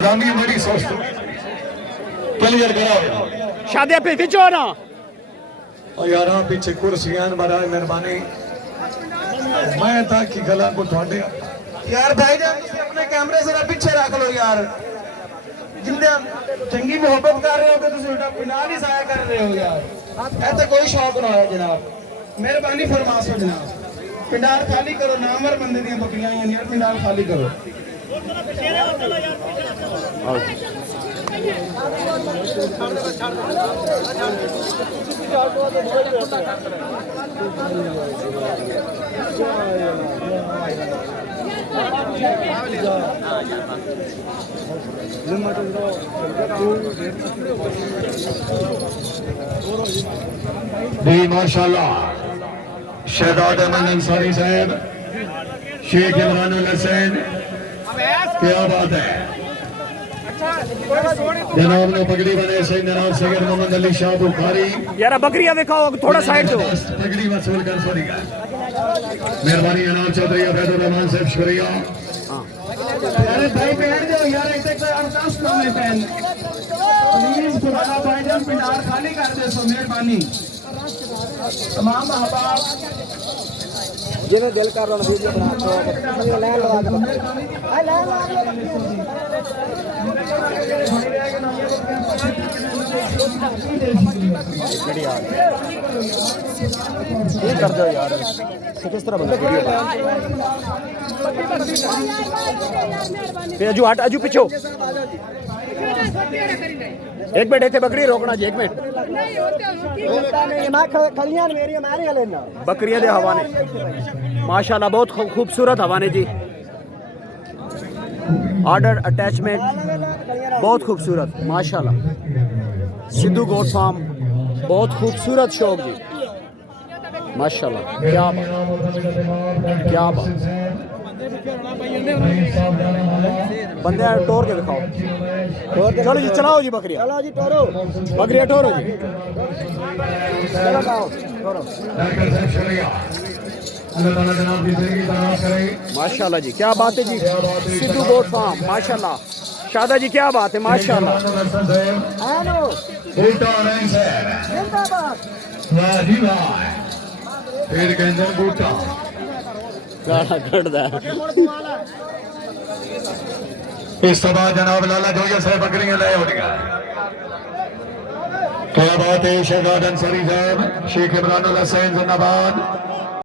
बड़ी सोच क्लियर कराओ शादी पे बिचो ना और यार पीछे कुर्सियां महाराज मेहरबानी मैं था कि गला को थोड़े यार भाईजान तुम अपने कैमरे जरा पीछे रख लो यार जिंदे चंगी मोहब्बत कर रहे हो कि तुम उल्टा पिंडाल ही जाया कर रहे हो यार ऐसा कोई शौक ना है जनाब मेहरबानी फरमासो जनाब पिंडाल खाली करो नामर बंदे दी बकरियां हैं यार पिंडाल खाली करो माशाल्लाह शहजाद अहमद अंसारी साहब शेख इमरान हुसैन क्या बात है जनाब ने पगड़ी बने से जनाब सैयद मोहम्मद अली शाह बुखारी यार बकरियां दिखाओ थोड़ा साइड दो पगड़ी वसूल कर सॉरी मेहरबानी जनाब चौधरी अबैदुर रहमान साहब शुक्रिया अरे भाई बैठ जाओ यार ऐसे कोई अरदास ना में पहन प्लीज खुदा भाईजान पिंडाल खाली कर दे सो मेहरबानी तमाम अहबाब जिन्हें दिल कर रहा वीडियो बना तो लाइन लगा के लाइन ये कर दो यार किस तरह बना वीडियो अजू हट अजू पिछो एक मिनट इतने बकरी रोकना जी एक मिनट बकरियां दे हवाने माशाल्लाह बहुत खूबसूरत हवाने जी ऑर्डर अटैचमेंट बहुत खूबसूरत माशाल्लाह सिद्धू गोट फार्म बहुत खूबसूरत शौक जी माशाल्लाह क्या बात बंदे टोर के दिखाओ चलो जी चलाओ जी बकरियां चलो जी टोरो बकरियां टोरो जी चलो टोरो माशाल्लाह जी क्या बात है जी सिद्धू गोट फार्म माशाल्लाह शादा जी क्या बात है माशाल्लाह फिर के अंदर बूटा गाना कटदा इस तो बाद जनाब लाला जोया साहब बकरियां ले उठ गया क्या बात है शहजाद अंसारी साहब शेख इमरान हुसैन जिंदाबाद